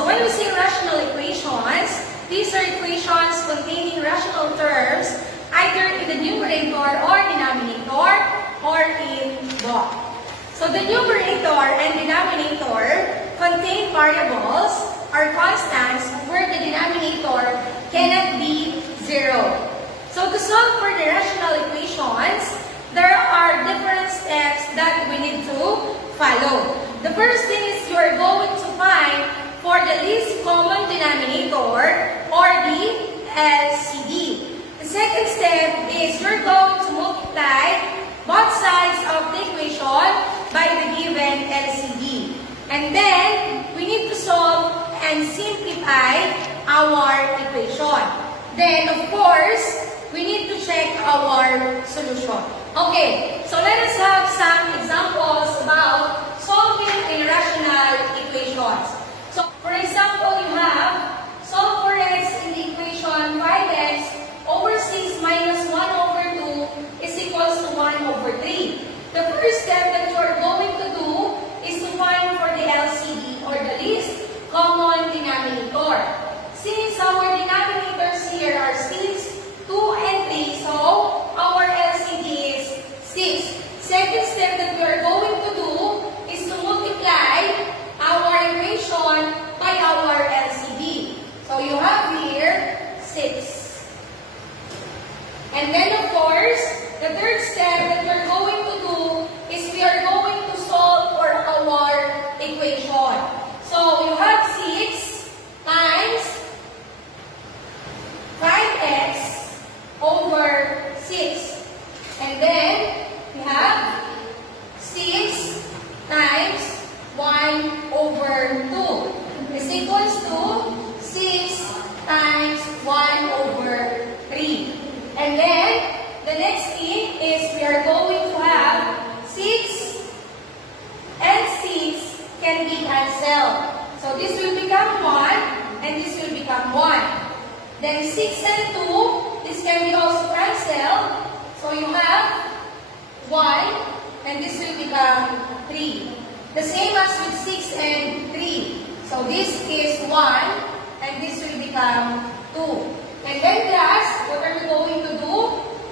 So when we say rational equations, these are equations containing rational terms either in the numerator or denominator or in both. So the numerator and denominator contain variables or constants where the denominator cannot be 0. So to solve for the rational equations, there are different steps that we need to follow. The first thing is you are going to find for the least common denominator or the LCD. The second step is you're going to multiply both sides of the equation by the given LCD. And then, we need to solve and simplify our equation. Then, of course, we need to check our solution. Okay, so let us have some examples about solving irrational equations. So, for example, you have solve for x in the equation 5x over 6 minus 1 over 2 is equals to 1 over 3. The first step that you are going to do is to find for the LCD or the least common denominator. Since our denominators here are 6, 2, and 3, so our LCD is 6. Second step that we are going to do is to multiply our equation by our LCD. So you have here 6. And then of course, the third step that we're going to do is we are going to solve for our equation. So you have 6 times 5x over 6. And then we have 6 times 1 over 2 is equals to 6 times 1 over 3. And then the next thing is we are going to have 6 and 6 can be cancelled. So this will become 1 and this will become 1. Then 6 and 2, this can be also cancelled. So you have 1 and this will become 3. The same as with 6 and 3. So this is 1 and this will become 2. And then last, what are we going to do?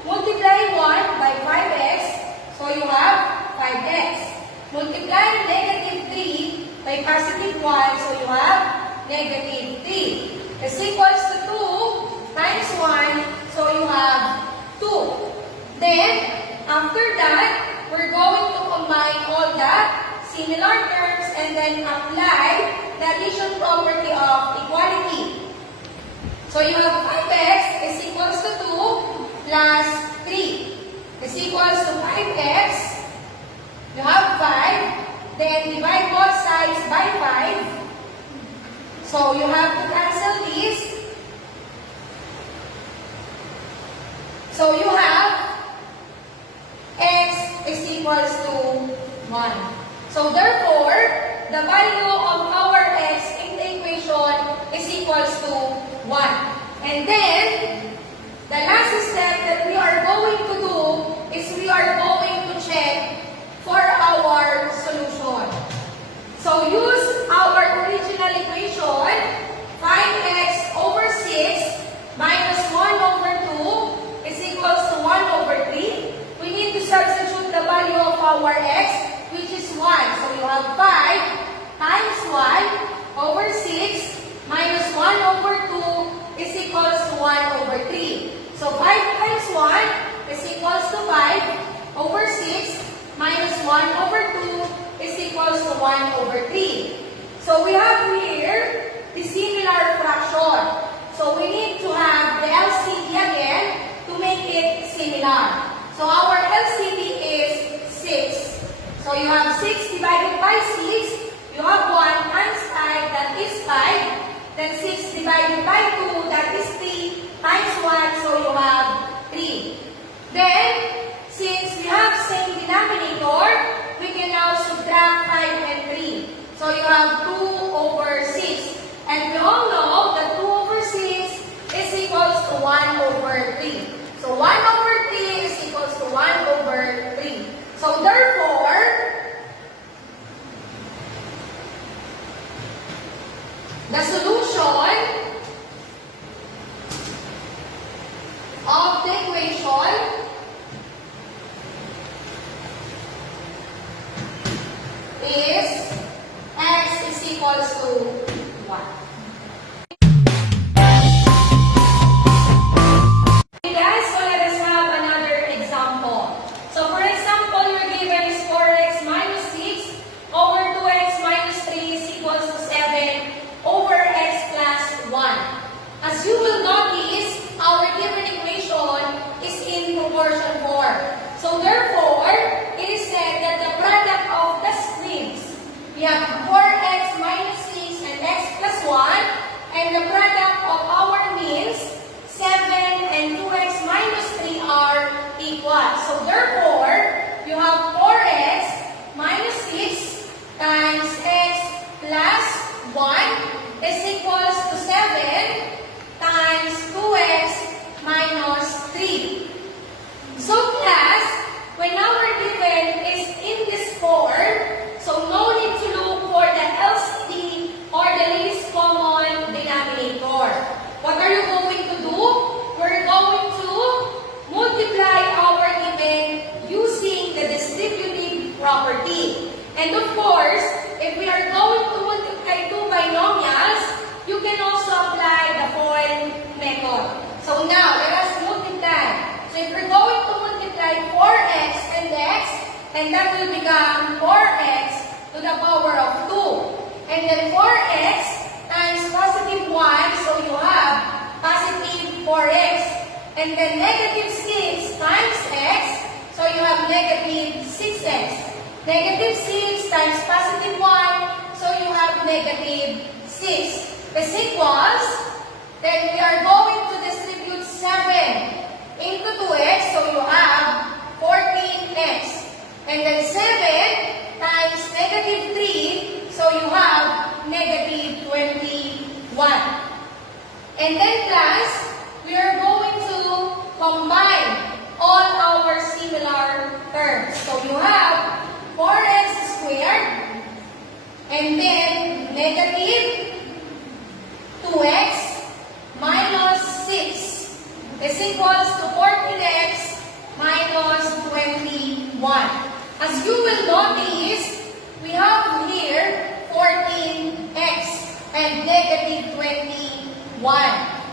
Multiply 1 by 5x, so you have 5x. Multiply negative 3 by positive 1, so you have negative 3. Is equals to 2 times 1, so you have 2. Then, after that, we're going to combine all the similar terms and then apply the addition property of equality. So you have 5x is equals to 2 plus 3 is equals to 5x. You have 5. Then divide both sides by 5. So you have to cancel this. So you have x is equals to 1. So therefore, the value of our x in the equation is equals to 1. And then, the last step that we are going to do is we are going to check for our solution. So use our original equation, 5x over 6 minus 1 over 2 is equals to 1 over 3. We need to substitute the value of our x, which is 1. So you have 5 times 1 over 6 minus 1 over 2 is equals to 1 over 3. So 5 times 1 is equals to 5 over 6 minus 1 over 2 is equals to 1 over 3. So we have here the similar fraction. So we need to have the LCD again to make it similar. So our LCD is 6. So you have 6 divided by 6. You have 1 times 5, that is 5. Then 6 divided by 2, that is 3 times 1, so you have 3. Then, since we have same denominator, we can now subtract 5 and 3. So you have 2 over 6. And we all know that 2 over 6 is equals to 1 over 3. So 1 over 3 is equals to 1 over 3. So therefore, the equals to 1. Okay guys, so let us have another example. So for example, your given is 4x minus 6 over 2x minus 3 is equals to 7 over x plus 1. As you will notice, our given equation is in proportion 4. So therefore, it is said that the product of the strings, we have 4x minus 6 and x plus 1, and the product of our means, 7 and 2x minus 3 are equal. So therefore, you have 4x minus 6 times x plus 1 is equals to 7 times 2x minus 3. So class, when our given is in this form, so no need to look for the LCD or the least common denominator. What are you going to do? We're going to multiply our given using the distributive property. And of course, if we are going to multiply two binomials, you can also apply the FOIL method. So now, let us multiply. So if we're going to multiply 4x and x, and that will become 4x to the power of 2. And then 4x times positive 1, so you have positive 4x. And then negative 6 times x, so you have negative 6x. Negative 6 times positive 1, so you have negative 6. Is equals, then we are going to distribute 7 into 2x, so you have 14x. And then 7 times negative 3, so you have negative 21. And then class, we are going to combine all our similar terms. So you have 4x squared, and then negative 2x minus 6 is equals to 14x minus 21. As you will notice, we have here 14x and negative 21.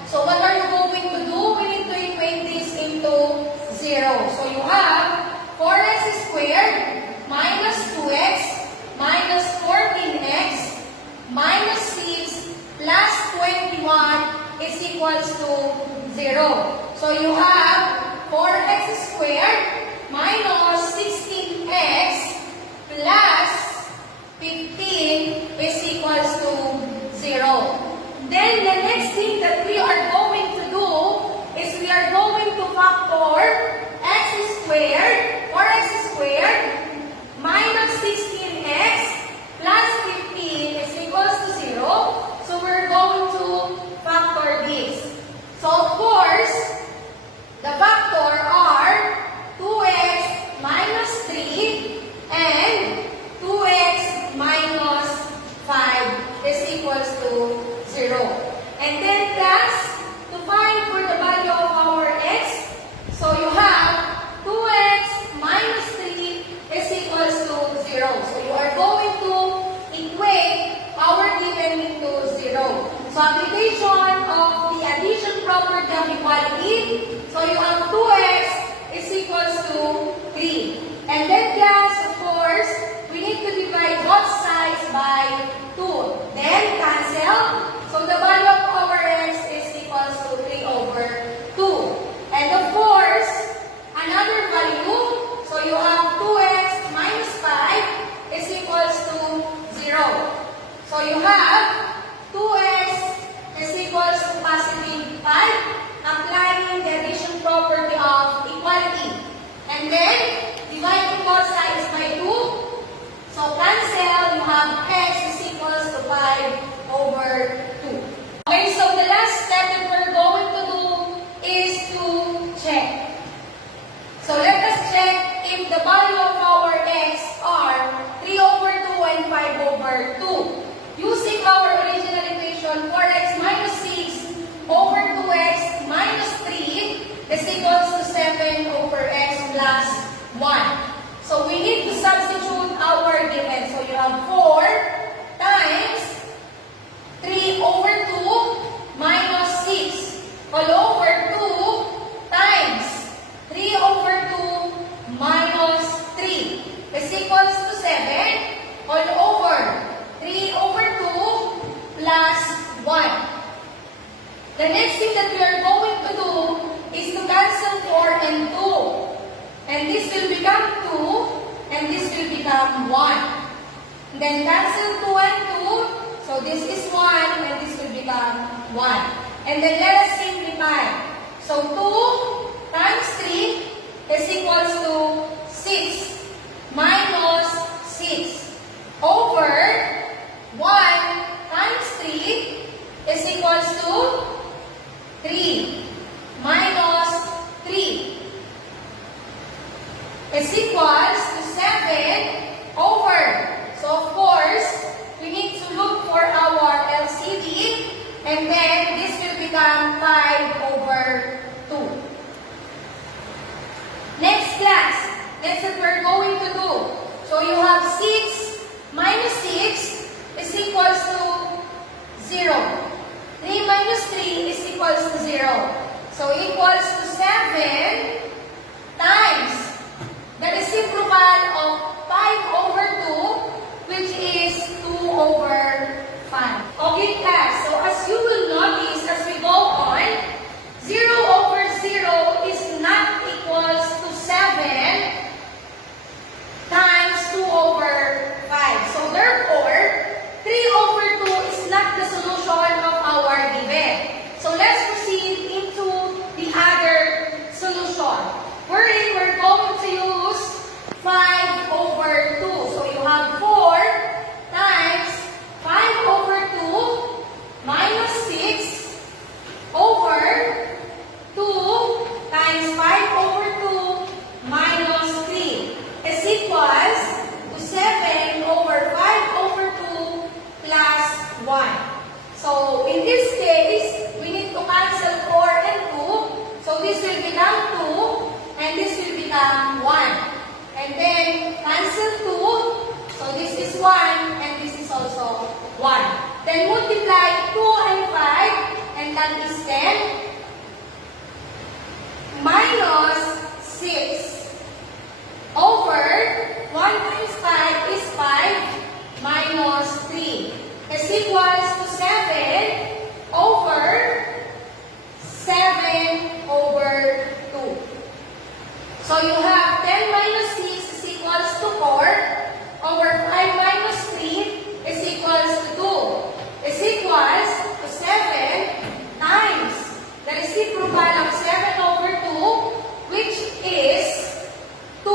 So what are you going to do? We need to equate this into 0. So you have 4x squared minus 2x minus 14x minus 6 plus 21 is equals to 0. So you have 4x squared minus 16x plus 15 is equals to 0. Then the next thing that we are going to do is we are going to factor x squared, 4x squared minus 16x plus 15 is equals to 0. So we're going to factor this. So of course, the factor are 2x minus 3 and 2x minus 5 is equals to 0. And then class, to find for the value of our x, so you have 2x minus 3 is equals to 0. So you are going to equate our given into 0. So application of the addition property of equality, so you have 2x is equals to 3. And then class, of course, we need to divide both sides by 2. Then cancel. So the value of our x is equals to 3 over 2. And of course, another value, so you have 2x minus 5 is equals to 0. So you have 2x Then cancel 2 and 2. So this is 1 and this will become 1. And then let us simplify. So 2 times 3 is equals to 6 minus 6 over 1 times 3 is equals to 3 minus 3 is equals to 7 over. So of course, we need to look for our LCD and then this will become 5 over 2. Next class, that's what we're going to do. So you have 6 minus 6 is equals to 0. 3 minus 3 is equals to 0. So equals to 7 times the reciprocal of 5 over 2, which is 2 over 5. Okay, class. So as you will notice as we go on, 0 over 0 is not equals to 7 times 2 over 5. So therefore, 3 over 2 is not the solution of our given. So let's proceed into the other solution. Wherein we're going to use 5 over 2. So you have 4 times 5 over 2 minus 6 over 2 times 5 over 2 minus 3 is equals to 7 over 5 over 2 plus 1. So in this case, we need to cancel 4 and 2. So this will become 2 and this will become 1. And then cancel 2. So this is 1 and this is also 1. Then multiply 2 and 5 and that is 10 minus 6 over 1 times 5 is 5 minus 3 is equals to 7 over 7 over 2. So you have 10 minus 6 is equals to 4 over 5 minus 3 is equals to 2 is equals to 7 times the reciprocal of 7 over 2, which is 2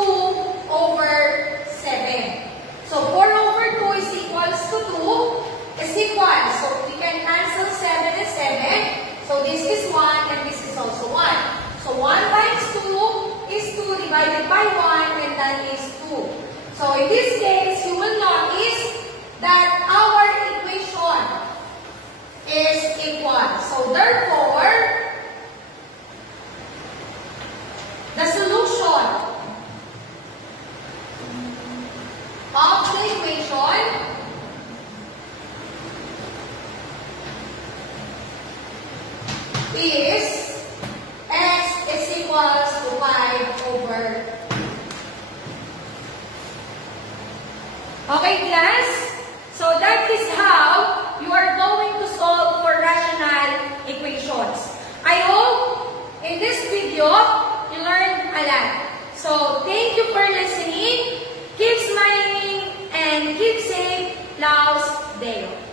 over 7. So 4 over 2 is equals to 2 is equals. So we can cancel 7 and 7. So this is 1 and this is also 1. So 1 times 2 is 2 divided by 1 and that is 2. So in this case, you will notice that our equation is equal. So therefore, the solution of the equation is x is equals to 5 over. Okay, class? So that is how you are going to solve for rational equations. I hope in this video you learned a lot. So thank you for listening. Keep smiling and keep safe. Laos Deo.